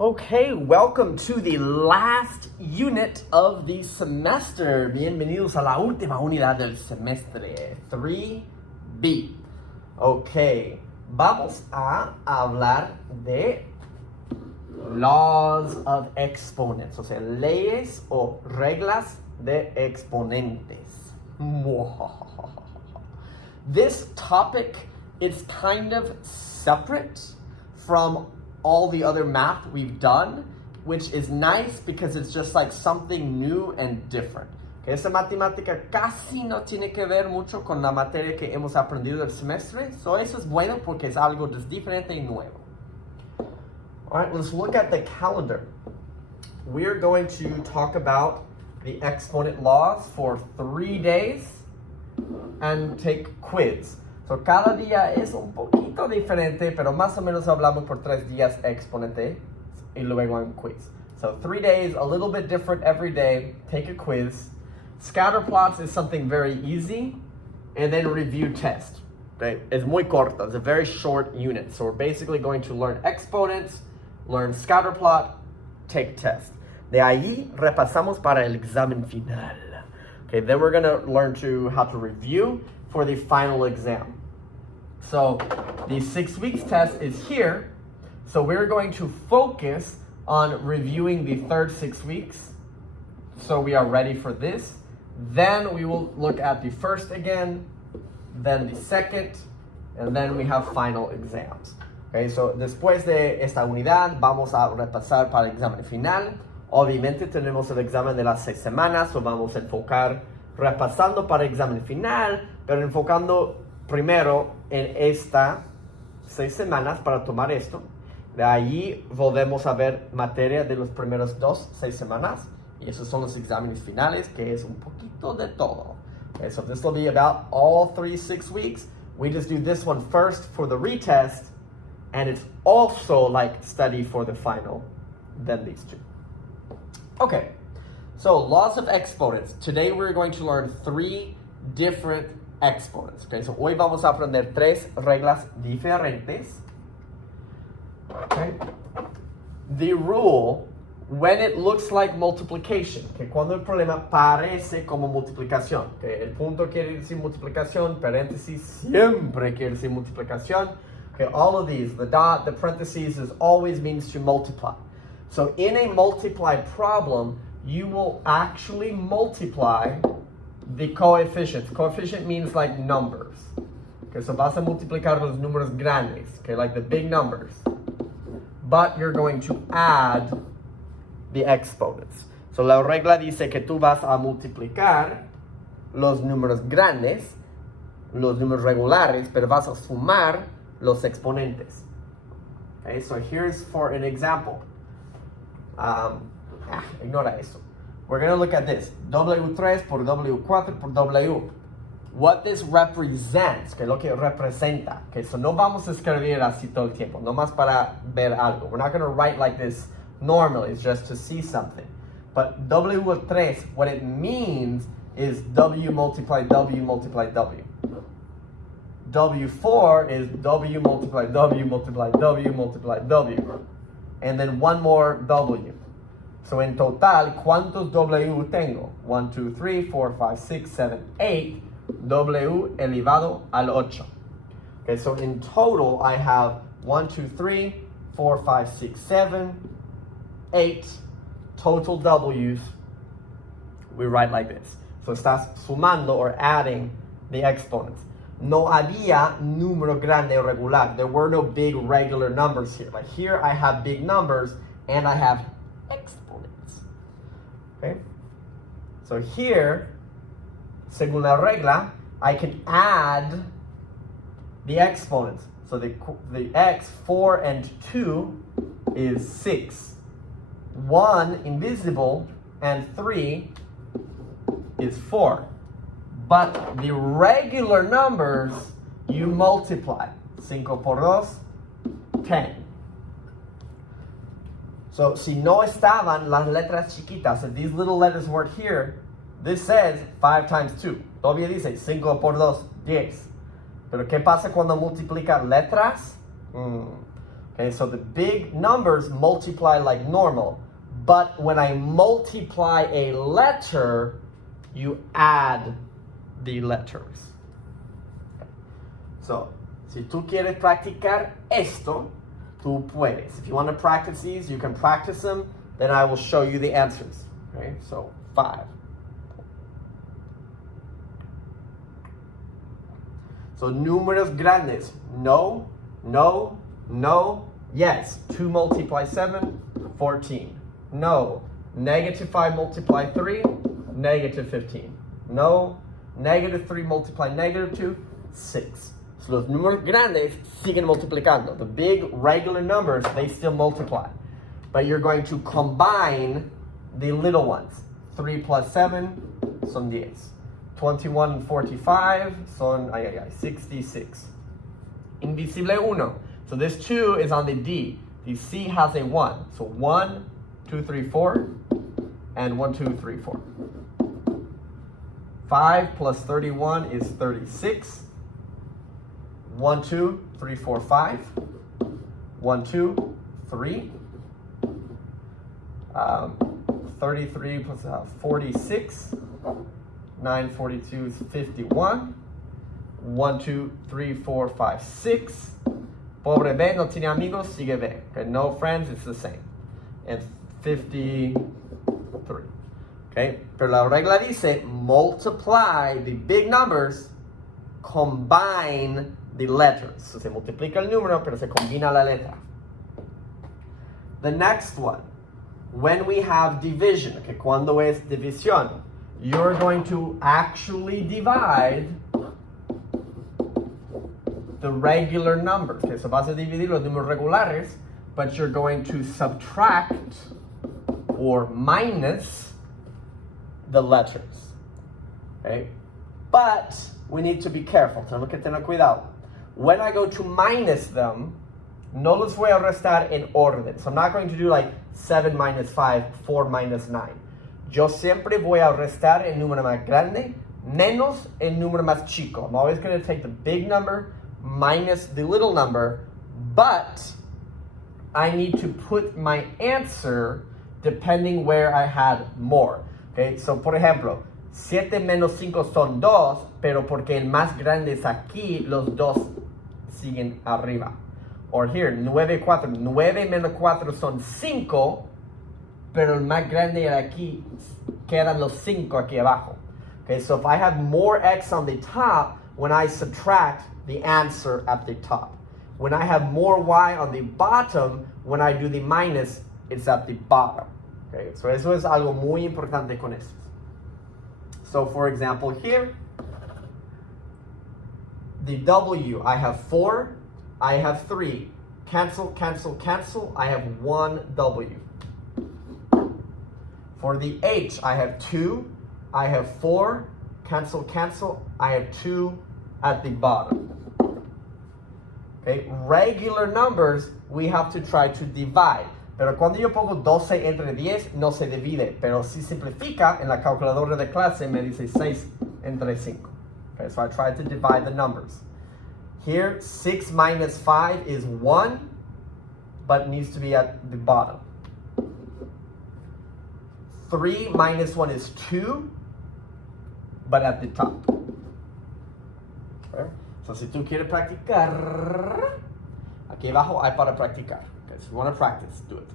Okay, welcome to the last unit of the semester. Bienvenidos a la última unidad del semestre, 3B. Ok, vamos a hablar de laws of exponents, o sea, leyes o reglas de exponentes. This topic is kind of separate from all the other math we've done, which is nice because it's just like something new and different. Que esa matemática casi no tiene que ver mucho con la materia que hemos aprendido del semestre, so eso es bueno porque es algo diferente y nuevo. All right, let's look at the calendar. We're going to talk about the exponent laws for 3 days and take quiz. So, cada día es un poquito diferente, pero más o menos hablamos por 3 días exponente y luego un quiz. So 3 days, a little bit different every day. Take a quiz. Scatter plots is something very easy, and then review test. Okay? Es muy corto. It's a very short unit. So we're basically going to learn exponents, learn scatter plot, take test. De ahí repasamos para el examen final. Okay, then we're going to learn how to review for the final exam. So the 6 weeks test is here. So we're going to focus on reviewing the third 6 weeks. So we are ready for this. Then we will look at the first again, then the second, and then we have final exams. Okay, so después de esta unidad vamos a repasar para el examen final. Obviamente tenemos el examen de las 6 semanas, so vamos a enfocar repasando para el examen final, pero enfocando primero en estas 6 semanas para tomar esto. De ahí volvemos a ver materia de los primeros 6 semanas. Y esos son los exámenes finales, que es un poquito de todo. Okay, so this will be about all 6 weeks. We just do this one first for the retest. And it's also like study for the final, then these two. Okay, so laws of exponents. Today we're going to learn 3 different exponents. Okay, so hoy vamos a aprender 3 reglas diferentes. Okay. The rule, when it looks like multiplication, que cuando el problema parece como multiplicación, que el punto quiere decir multiplicación, paréntesis siempre quiere decir multiplicación. Okay, all of these, the dot, the parentheses, always means to multiply. So in a multiply problem, you will actually multiply the coefficients. Coefficient means like numbers. Okay, so vas a multiplicar los números grandes, okay, like the big numbers. But you're going to add the exponents. So la regla dice que tú vas a multiplicar los números grandes, los números regulares, pero vas a sumar los exponentes. Okay, so here's for an example. Ignora eso. We're going to look at this. W3 por W4 por W. What this represents, que es lo que representa. Okay, so no vamos a escribir así todo el tiempo, nomás para ver algo. We're not going to write like this normally, it's just to see something. But W3, what it means is W multiply W multiply W. W4 is W multiply W multiply W multiply W. And then one more W. So en total, ¿cuántos W tengo? 1, 2, 3, 4, 5, 6, 7, 8. W elevado al 8. Okay, so in total, I have 1, 2, 3, 4, 5, 6, 7, 8 total W's. We write like this. So estás sumando or adding the exponents. No había número grande o regular. There were no big regular numbers here. Like here, I have big numbers and I have exponents. Okay? So here, según la regla, I can add the exponents. So the x, 4 and 2 is 6. 1 invisible and 3 is 4. But the regular numbers, you multiply. 5 por 2, 10. So si no estaban las letras chiquitas, if these little letters weren't here, this says 5 times 2. Todavía dice 5 por 2, 10. Pero ¿qué pasa cuando multiplica letras? Okay, so the big numbers multiply like normal, but when I multiply a letter, you add the letters. So, si tú quieres practicar esto, tú puedes. If you want to practice these, you can practice them, then I will show you the answers. Okay, so 5. So números grandes, no, no, no, yes. 2 multiply 7, 14. No. -5 multiply 3, -15. No. -3 multiply -2, 6. So los números grandes siguen multiplicando. The big regular numbers, they still multiply. But you're going to combine the little ones. 3 plus 7 son 10. 21 and 45 son 66. Invisible 1. So this 2 is on the D. The C has a 1. So 1, 2, 3, 4. And 1, 2, 3, 4. 5 plus 31 is 36. 1, 2, 3, 4, 5. 1, 2, 3. 33 plus 46. 9, 42 is 51. 1, 2, 3, 4, 5, 6. Pobre B, no tiene amigos, sigue B. Okay, no friends, it's the same. And 53. Okay, pero la regla dice multiply the big numbers, combine the letters. So se multiplica el número, pero se combina la letra. The next one, when we have division, okay, cuando es división, you're going to actually divide the regular numbers. Okay, so vas a dividir los números regulares, but you're going to subtract or minus the letters. Okay? But we need to be careful. Tenemos que tener cuidado. When I go to minus them, no los voy a restar en orden. So I'm not going to do like 7 minus 5, 4 minus 9. Yo siempre voy a restar el número más grande menos el número más chico. I'm always going to take the big number minus the little number, but I need to put my answer depending where I had more. Okay, so por ejemplo, 7 menos 5 son 2, pero porque el más grande es aquí, los dos siguen arriba. Or here, 9, 4. 9 menos 4 son 5, pero el más grande de aquí, quedan los 5 aquí abajo. Okay, so if I have more x on the top, when I subtract, the answer at the top. When I have more y on the bottom, when I do the minus, it's at the bottom. Okay, so eso es algo muy importante con esto. So for example here, the W, I have 4, I have 3. Cancel, cancel, cancel, I have 1 W. For the H, I have 2, I have 4, cancel, cancel, I have 2 at the bottom. Okay, regular numbers, we have to try to divide. Pero cuando yo pongo 12 entre 10, no se divide. Pero si simplifica, en la calculadora de clase me dice 6 entre 5. Okay, so I try to divide the numbers. Here, 6 minus 5 is 1, but needs to be at the bottom. 3 minus 1 is 2, but at the top. Okay. So si tú quieres practicar, aquí abajo hay para practicar. Okay, so if you want to practice, do it.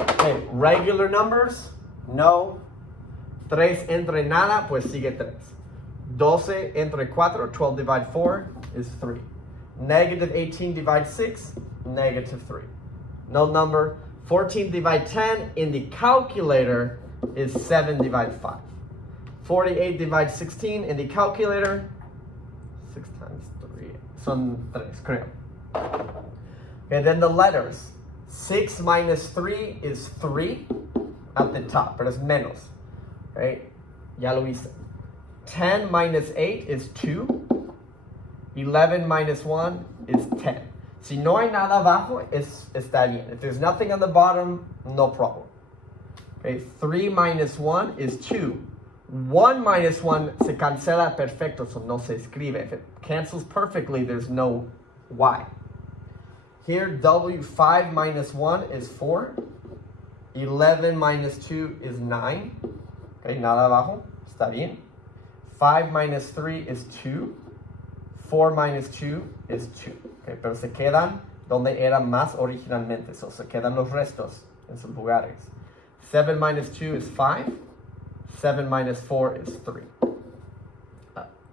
Okay, regular numbers, no. 3 entre nada, pues sigue 3. 12 entre 4, 12 divide 4 is 3. Negative 18 divide 6, negative 3. No number. 14 divide 10 in the calculator is 7 divide 5. 48 divide 16 in the calculator, 6 times 3, son 3, creo. And then the letters. 6 minus 3 is 3 at the top, pero es menos. Okay, ya lo hice. 10 minus 8 is 2. 11 minus 1 is 10. Si no hay nada abajo, está bien. If there's nothing on the bottom, no problem. Okay, 3 minus 1 is 2. 1 minus 1 se cancela perfecto, so no se escribe. If it cancels perfectly, there's no y. Here, W5 minus 1 is 4. 11 minus 2 is 9. Okay, nada abajo. Está bien. 5 minus 3 is 2. 4 minus 2 is 2. Okay, pero se quedan donde eran más originalmente. So se quedan los restos en sus lugares. 7 minus 2 is 5. 7 minus 4 is 3.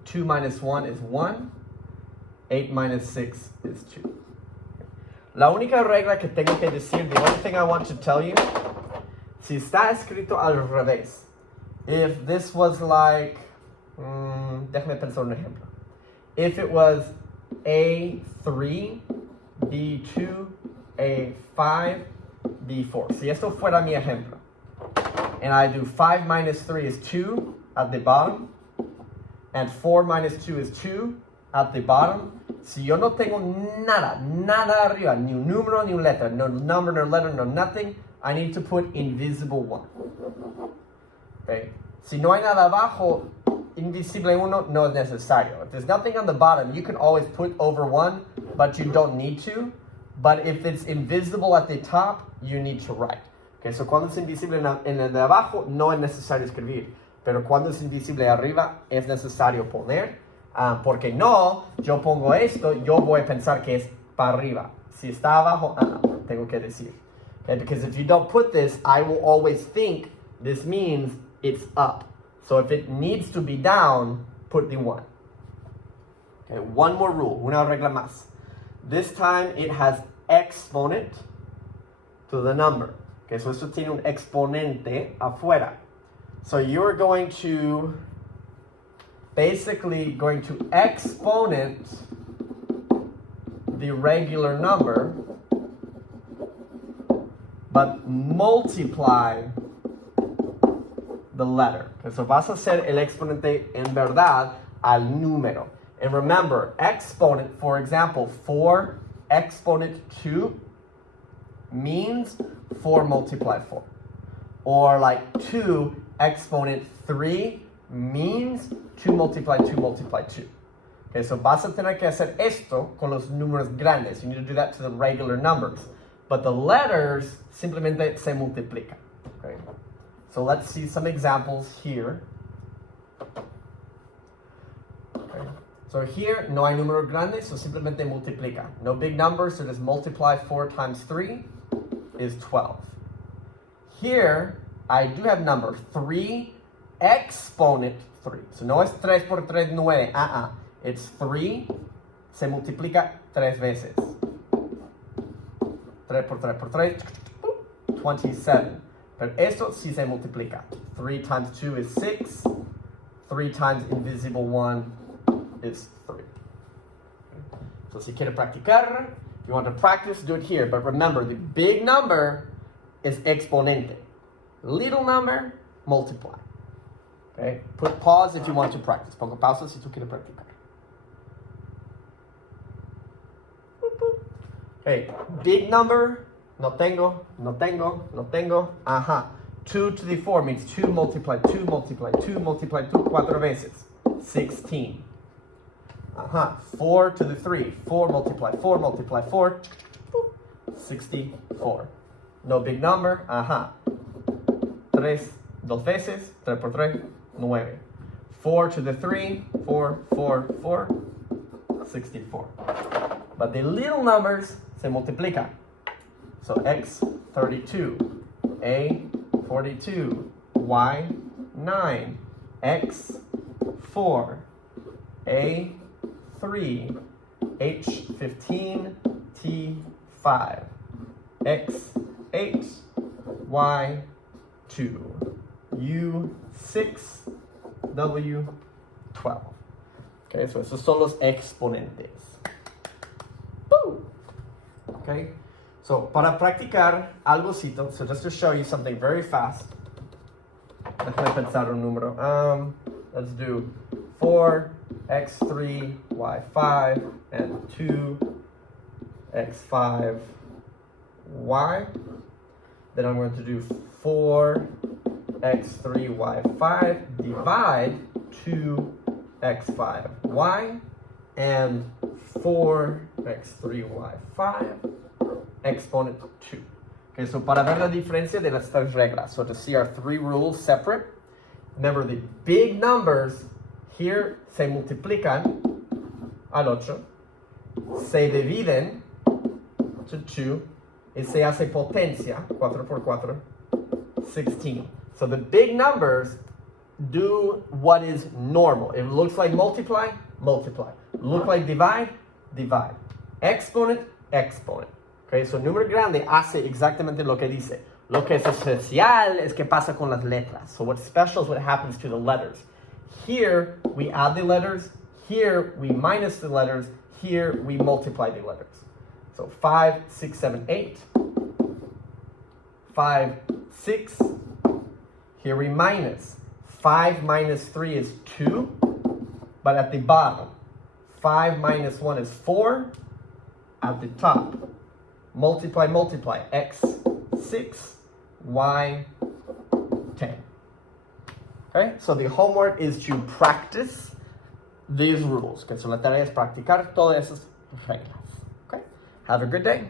2 minus 1 is 1. 8 minus 6 is 2. La única regla que tengo que decir, the only thing I want to tell you, si está escrito al revés, if this was like, déjame pensar un ejemplo. If it was A3, B2, A5, B4. Si esto fuera mi ejemplo, and I do 5 minus 3 is 2 at the bottom, and 4 minus 2 is 2 at the bottom. Si yo no tengo nada arriba, ni un número, ni un letra, no number, no letter, no nothing, I need to put invisible 1. Okay? Si no hay nada abajo, invisible 1 no es necesario. If there's nothing on the bottom, you can always put over 1, but you don't need to. But if it's invisible at the top, you need to write. Okay, so cuando es invisible en el de abajo, no es necesario escribir. Pero cuando es invisible arriba, es necesario poner. Porque no, yo pongo esto, yo voy a pensar que es para arriba. Si está abajo, tengo que decir. Okay, because if you don't put this, I will always think this means it's up. So if it needs to be down, put the 1. Okay, one more rule, una regla más. This time it has exponent to the number. Okay, so esto tiene un exponente afuera. So you're going to basically exponent the regular number, but multiply the letter. Okay, so vas a hacer el exponente en verdad al número. And remember, exponent, for example, 4 exponent 2 means 4 multiplied 4. Or like 2 exponent 3 means 2 multiplied 2 multiplied 2. Okay, so vas a tener que hacer esto con los números grandes. You need to do that to the regular numbers. But the letters simplemente se multiplican. Okay? So let's see some examples here. Okay. So here no hay número grande, so simplemente multiplica. No big numbers, so just multiply 4 times 3 is 12. Here I do have number 3 exponent 3. So no es 3 por 3, 9. It's 3, se multiplica 3 veces. 3 por 3 por 3, 27. Pero esto sí se multiplica. 3 times 2 is 6. 3 times invisible 1 is 3. So si quiere practicar, if you want to practice, do it here. But remember, the big number is exponente. Little number, multiply. Okay? Put pause if you want to practice. Pongo pausa si tú quieres practicar. Okay, big number, no tengo. 2 to the 4 means 2 multiplied 2 multiplied 2 multiplied 2 4 veces. 16. 4 to the 3, 4 multiplied 4 multiplied 4, 64. No big number, 3 dos veces, 3 por 3, 9. 4 to the 3, 4, 4, 4, 64. But the little numbers se multiplican. So x 32, a 42, y 9, x 4, a 3, h 15, t 5, x 8, y 2, u 6, w 12. Okay, so esos son los exponentes. Boom. Okay, so para practicar algocito, so just to show you something very fast. Déjame pensar un número. Let's do 4, x3, y5, and 2, x5, y. Then I'm going to do 4, x3, y5, divide 2x5, y, and 4x3, y5, exponent 2. Okay, so para ver la diferencia de las tres reglas, so to see our three rules separate, remember the big numbers here se multiplican al 8, se dividen to 2, y se hace potencia, 4 por 4, 16. So the big numbers do what is normal. If it looks like multiply, multiply. Look like divide, divide. Exponent, exponent. Okay, so número grande hace exactamente lo que dice. Lo que es especial es que pasa con las letras. So what's special is what happens to the letters. Here, we add the letters. Here, we minus the letters. Here, we multiply the letters. So 5, 6, 7, 8. 5, 6. Here we minus. 5 minus 3 is 2. But at the bottom, 5 minus 1 is 4. At the top, multiply, multiply. X, 6. Y, 10. Okay, so the homework is to practice these rules. Okay, so la tarea es practicar todas esas reglas. Okay, have a good day.